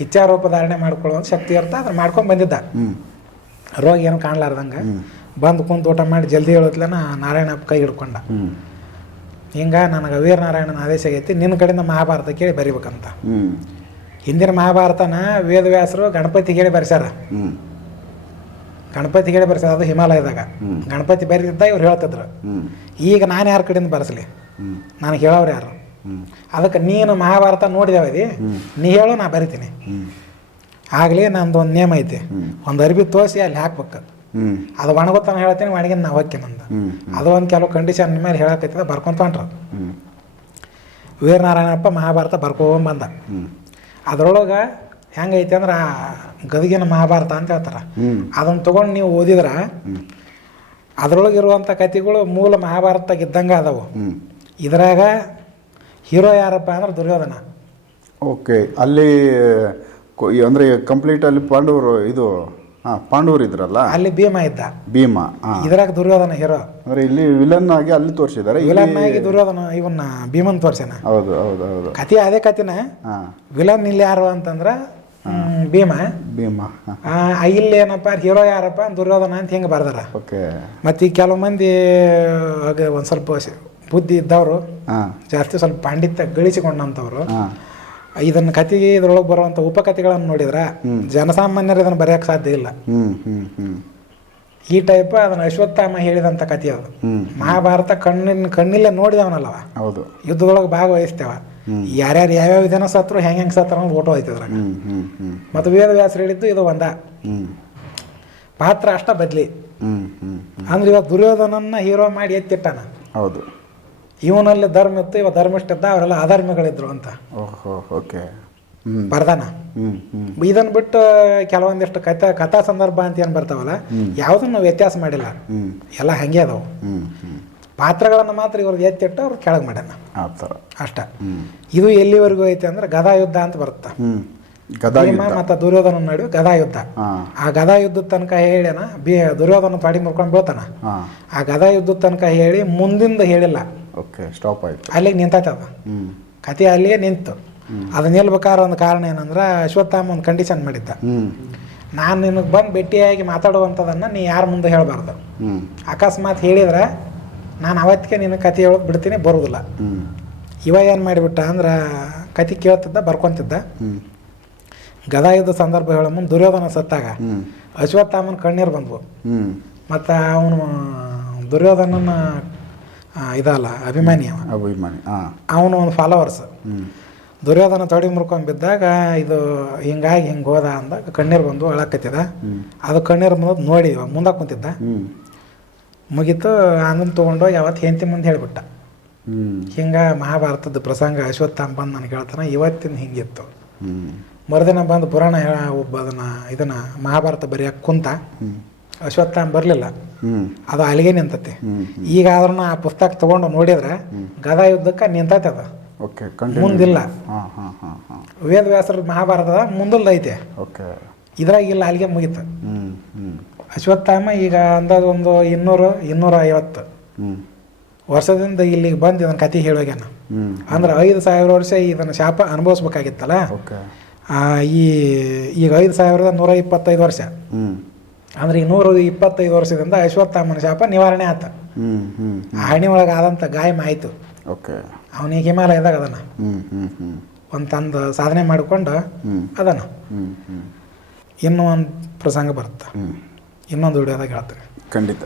ಇಚ್ಛಾ ರೂಪಧಾರಣೆ ಮಾಡ್ಕೊಳ್ಳೋ ಶಕ್ತಿ ಇರ್ತ ಅದ್ರ ಮಾಡ್ಕೊಂಡು ಬಂದಿದ್ದ. ರೋಗ ಏನು ಕಾಣ್ಲಾರ್ದಂಗೆ. ಬಂದು ಕುಂತು ಊಟ ಮಾಡಿ ಜಲ್ದಿ ಹೇಳತ್ಲನ ನಾರಾಯಣ ಕೈ ಹಿಡ್ಕೊಂಡ. ಹಿಂಗೆ ನನಗೆ ವೀರ ನಾರಾಯಣನ ಆದೇಶ ಆಗೈತಿ ನಿನ್ನ ಕಡೆಯಿಂದ ಮಹಾಭಾರತ ಕೇಳಿ ಬರಿಬೇಕಂತ. ಹಿಂದಿನ ಮಹಾಭಾರತನ ವೇದವ್ಯಾಸರು ಗಣಪತಿ ಕೇಳಿ ಬರ್ಸ್ಯಾರ. ಗಣಪತಿ ಕೇಳಿ ಬರ್ಸ್ಯಾರ ಅದು ಹಿಮಾಲಯದಾಗ. ಗಣಪತಿ ಬರೀತಿದ್ದ ಇವ್ರು ಹೇಳ್ತಿದ್ರು. ಈಗ ನಾನು ಯಾರ ಕಡೆಯಿಂದ ಬರೆಸಲಿ? ನನಗೆ ಹೇಳೋರು ಯಾರು? ಅದಕ್ಕೆ ನೀನು ಮಹಾಭಾರತ ನೋಡಿದವದಿ ನೀ ಹೇಳು ನಾ ಬರಿತೀನಿ. ಆಗಲೇ ನಂದು ಒಂದು ನೇಮ ಐತಿ ಒಂದು ಅರ್ಬಿ ತೋರಿಸಿ ಅಲ್ಲಿ ಹಾಕ್ಬೇಕು. ಅದು ಒಣಗೋತಾನ ಹೇಳ್ತೀನಿ ಒಣಗಿನ ನಾ ಹೋಗ್ತೀನಿ ನಂದು. ಹ್ಞೂ ಅದು ಒಂದು ಕೆಲವು ಕಂಡೀಷನ್ ಮೇಲೆ ಹೇಳಕೈತದ ಬರ್ಕೊಂತ ಹೊಂಟ್ರ ವೀರನಾರಾಯಣಪ್ಪ ಮಹಾಭಾರತ ಬರ್ಕೊಂಬಂದ ಬಂದ. ಅದ್ರೊಳಗೆ ಹೆಂಗೈತಿ ಅಂದ್ರೆ ಗದಗಿನ ಮಹಾಭಾರತ ಅಂತ ಹೇಳ್ತಾರೆ. ಅದನ್ನ ತೊಗೊಂಡು ನೀವು ಓದಿದ್ರೆ ಅದರೊಳಗಿರುವಂಥ ಕಥೆಗಳು ಮೂಲ ಮಹಾಭಾರತದಾಗ ಇದ್ದಂಗೆ ಅದಾವು. ಇದರಾಗ ಹೀರೋ ಯಾರಪ್ಪ ಅಂದ್ರೆ ದುರ್ಯೋಧನ. ಓಕೆ ಅಲ್ಲಿ ಅಂದ್ರೆ ಕಂಪ್ಲೀಟ್ ಅಲ್ಲಿ ಪಾಂಡವರು ಇದು ಹಾಂ ಪಾಂಡವರು ಇದ್ರಲ್ಲ? ಅಲ್ಲಿ ಭೀಮ ಇದ್ದ. ಭೀಮ ಇದ್ರಾಗ ದುರ್ಯೋಧನ ಹೀರೋ. ಅಂದ್ರೆ ಇಲ್ಲಿ ವಿಲನ್ ಆಗಿ ಅಲ್ಲಿ ತೋರಿಸಿದ್ದಾರೆ ವಿಲನ್ ಆಗಿ ದುರ್ಯೋಧನ ಇವನ್ನ ಭೀಮನ್ ತೋರ್ಸ್ಯಾನ. ಹೌದು ಹೌದು ಹೌದು. ಕತೆ ಅದೇ ಕತೆನ ವಿಲನ್ ಇಲ್ಲಿ ಯಾರು ಅಂತಂದ್ರೆ ಭೀಮ. ಭೀಮ ಇಲ್ಲಿ ಏನಪ್ಪ ಹೀರೋ ಯಾರಪ್ಪ ದುರ್ಯೋಧನ ಅಂತ ಹೆಂಗ್ ಬರ್ದಾರ. ಓಕೆ. ಮತ್ತೆ ಕೆಲವು ಮಂದಿ ಒಂದು ಸ್ವಲ್ಪ ಬುದ್ಧಿ ಇದ್ದವರು ಹಾಂ. ಜಾಸ್ತಿ ಸ್ವಲ್ಪ ಪಾಂಡಿತ್ಯ ಗಳಿಸಿಕೊಂಡಂತವ್ರು. ಇದನ್ನ ಕತೆಗೆ ಇದ್ರೊಳಗೆ ಬರುವಂಥ ಉಪಕಥೆಗಳನ್ನು ನೋಡಿದ್ರ ಜನಸಾಮಾನ್ಯರು ಇದನ್ನು ಬರೆಯಕ್ಕೆ ಸಾಧ್ಯ ಇಲ್ಲ. ಈ ಟೈಪ್ ಅದನ್ನ ಅಶ್ವತ್ಥಾಮ ಹೇಳಿದಂಥ ಕತೆ ಅದು. ಮಹಾಭಾರತ ಕಣ್ಣಿನ ಕಣ್ಣಿಲ್ಲೇ ನೋಡಿದವನಲ್ಲವ? ಹೌದು. ಯುದ್ಧದೊಳಗೆ ಭಾಗವಹಿಸ್ತೇವ. ಯಾರ್ಯಾರು ಯಾವ್ಯಾವ ಜನ ಸತ್ರು ಹೆಂಗೆ ಹೆಂಗೆ ಸತ್ರ ಫೋಟೋ ಹ್ಞೂ ಮತ್ತು ವೇದವ್ಯಾಸರು ಹೇಳಿದ್ದು ಇದು ಒಂದ. ಪಾತ್ರ ಅಷ್ಟ ಬದ್ಲಿ. ಅಂದ್ರೆ ಇವತ್ತು ದುರ್ಯೋಧನನ್ನ ಹೀರೋ ಮಾಡಿ ಎತ್ತಿಟ್ಟಾನ. ಹೌದು. ಇವನಲ್ಲಿ ಧರ್ಮ ಇತ್ತು ಇವ ಧರ್ಮಿಷ್ಠ ಇದ್ದ ಅವರೆಲ್ಲ ಅಧರ್ಮಿಗಳಿದ್ರು ಅಂತ. ಓಹೋ ಓಕೆ. ಬರ್ದಾನ ಇದನ್ನ ಬಿಟ್ಟು ಕೆಲವೊಂದಿಷ್ಟು ಕಥಾ ಕಥಾ ಸಂದರ್ಭ ಅಂತ ಏನು ಬರ್ತಾವಲ್ಲ ಯಾವುದನ್ನು ವ್ಯತ್ಯಾಸ ಮಾಡಿಲ್ಲ. ಎಲ್ಲ ಹಂಗೆ ಅದಾವು. ಪಾತ್ರಗಳನ್ನು ಮಾತ್ರ ಇವ್ರಿಗೆ ಎತ್ತಿಟ್ಟು ಅವ್ರು ಕೆಳಗೆ ಮಾಡ್ಯಾನ. ಅಷ್ಟ. ಇದು ಎಲ್ಲಿವರೆಗೂ ಐತೆ ಅಂದ್ರೆ ಗದಾ ಯುದ್ಧ ಅಂತ ಬರುತ್ತೆ? ಭೀಮ ಮತ್ತು ದುರ್ಯೋಧನ ನಡುವೆ ಗದಾ ಯುದ್ಧ ಆ ಗದಾ ಯುದ್ಧದ ತನಕ ಹೇಳ್ಯಾನ ಬಿ ದುರ್ಯೋಧನ ಪಾಡಿ ಮುರ್ಕೊಂಡು ಬೀಳ್ತಾನ. ಆ ಗದಾ ಯುದ್ಧದ ತನಕ ಹೇಳಿ ಮುಂದಿಂದ ಹೇಳಿಲ್ಲ. ಓಕೆ ಸ್ಟಾಪ್ ಆಯ್ತು. ಅಲ್ಲಿಗೆ ಹ್ಞೂ ಕತೆ ಅಲ್ಲಿಗೆ ನಿಂತು. ಅದು ನಿಲ್ಬೇಕಾದ್ರೆ ಒಂದು ಕಾರಣ ಏನಂದ್ರೆ ಅಶ್ವತ್ಥಾಮ ಒಂದು ಕಂಡೀಷನ್ ಮಾಡಿದ್ದ. ನಾನು ನಿನಗೆ ಬಂದು ಭೇಟಿಯಾಗಿ ಮಾತಾಡುವಂಥದ್ದನ್ನು ನೀ ಯಾರ ಮುಂದೆ ಹೇಳಬಾರ್ದು. ಅಕಸ್ಮಾತ್ ಹೇಳಿದ್ರೆ ನಾನು ಅವತ್ತಿಗೆ ನಿನ್ನ ಕತೆ ಹೇಳೋದು ಬಿಡ್ತೀನಿ ಬರೋದಿಲ್ಲ. ಇವ ಏನು ಮಾಡಿಬಿಟ್ಟ ಅಂದ್ರೆ ಕತೆ ಕೇಳ್ತಿದ್ದ ಬರ್ಕೊಂತಿದ್ದ. ಗದಾ ಯುದ್ಧ ಸಂದರ್ಭ ಹೇಳೋ ಮುಂದೆ ದುರ್ಯೋಧನ ಸತ್ತಾಗ ಅಶ್ವತ್ಥಾಮನ ಕಣ್ಣೀರು ಬಂದವು. ಮತ್ತು ಅವನು ದುರ್ಯೋಧನನ ಇದಲ್ಲ ಅಭಿಮಾನಿ ಅವ ಅಭಿಮಾನಿ ಅವನು ಒಂದು ಫಾಲೋವರ್ಸ್ ದುರ್ಯೋಧನ ತೊಡಿ ಮುರ್ಕೊಂಡ್ ಬಿದ್ದಾಗ ಇದು ಹಿಂಗಾಗಿ ಹಿಂಗೆ ಹೋದ ಅಂದಾಗ ಕಣ್ಣೀರು ಬಂದು ಅಳಕತ್ತಿದ. ಅದು ಕಣ್ಣೀರು ಬಂದದ್ದು ನೋಡಿ ಮುಂದೆ ಕುಂತಿದ್ದ. ಮುಗಿತು ಆನಂದ್ ತೊಗೊಂಡು ಯಾವತ್ತು ಹೆಂಡತಿ ಮುಂದೆ ಹೇಳಿಬಿಟ್ಟ. ಹಿಂಗೆ ಮಹಾಭಾರತದ ಪ್ರಸಂಗ ಅಶ್ವತ್ಥಾಮ ಬಂದು ನನಗೆ ಹೇಳ್ತಾನೆ ಇವತ್ತಿನ ಹಿಂಗಿತ್ತು. ಮರುದಿನ ಬಂದು ಪುರಾಣ ಹೇಳ ಒಬ್ಬ ಅದನ್ನ ಇದನ್ನು ಮಹಾಭಾರತ ಬರೆಯಕ್ಕೆ ಕುಂತ. ಅಶ್ವತ್ಥಾಮ ಬರಲಿಲ್ಲ. ಅದು ಅಲ್ಲಿಗೆ ನಿಂತತಿ. ಹ್ಞೂ ಈಗ ಆದ್ರೂ ಆ ಪುಸ್ತಕ ತಗೊಂಡು ನೋಡಿದ್ರೆ ಗದಾ ಯುದ್ಧಕ್ಕೆ ನಿಂತೈತೆ ಅದು. ಓಕೆ ಮುಂದಿಲ್ಲ. ವೇದ ವ್ಯಾಸರ ಮಹಾಭಾರತದ ಮುಂದಲ್ದ ಐತೆ. ಓಕೆ ಇದ್ರಾಗ ಇಲ್ಲ ಅಲ್ಲಿಗೆ ಮುಗೀತು. ಅಶ್ವತ್ಥಾಮ ಈಗ ಅಂದಾಜು ಒಂದು ಇನ್ನೂರು ಇನ್ನೂರ ಐವತ್ತು ವರ್ಷದಿಂದ ಇಲ್ಲಿಗೆ ಬಂದು ಇದನ್ನ ಕತೆ ಹೇಳೋಗ್ಯಾನ ಅಂದ್ರೆ ಐದು ಸಾವಿರ ವರ್ಷ ಇದನ್ನ ಶಾಪ ಅನುಭವಿಸ್ಬೇಕಾಗಿತ್ತಲ್ಲ? ಈ ಈಗ ಐದು ಸಾವಿರದ ನೂರ ಇಪ್ಪತ್ತೈದು ವರ್ಷ. ಅಂದ್ರೆ ಈ ನೂರು ಇಪ್ಪತ್ತೈದು ವರ್ಷದಿಂದ ಅಶ್ವತ್ಥಾಮನ ಶಾಪ ನಿವಾರಣೆ ಆತ. ಆ ಹಣಿ ಒಳಗೆ ಆದಂಥ ಗಾಯ ಆಯಿತು. ಓಕೆ. ಅವನಿಗೆ ಹಿಮಾಲಯದಾಗ ಅದನ. ಒಂದು ತಂದು ಸಾಧನೆ ಮಾಡಿಕೊಂಡು ಅದನ. ಇನ್ನೂ ಒಂದು ಪ್ರಸಂಗ ಬರುತ್ತೆ. ಇನ್ನೊಂದು ವಿಡಿಯೋದಾಗ ಹೇಳ್ತಾರೆ ಖಂಡಿತ.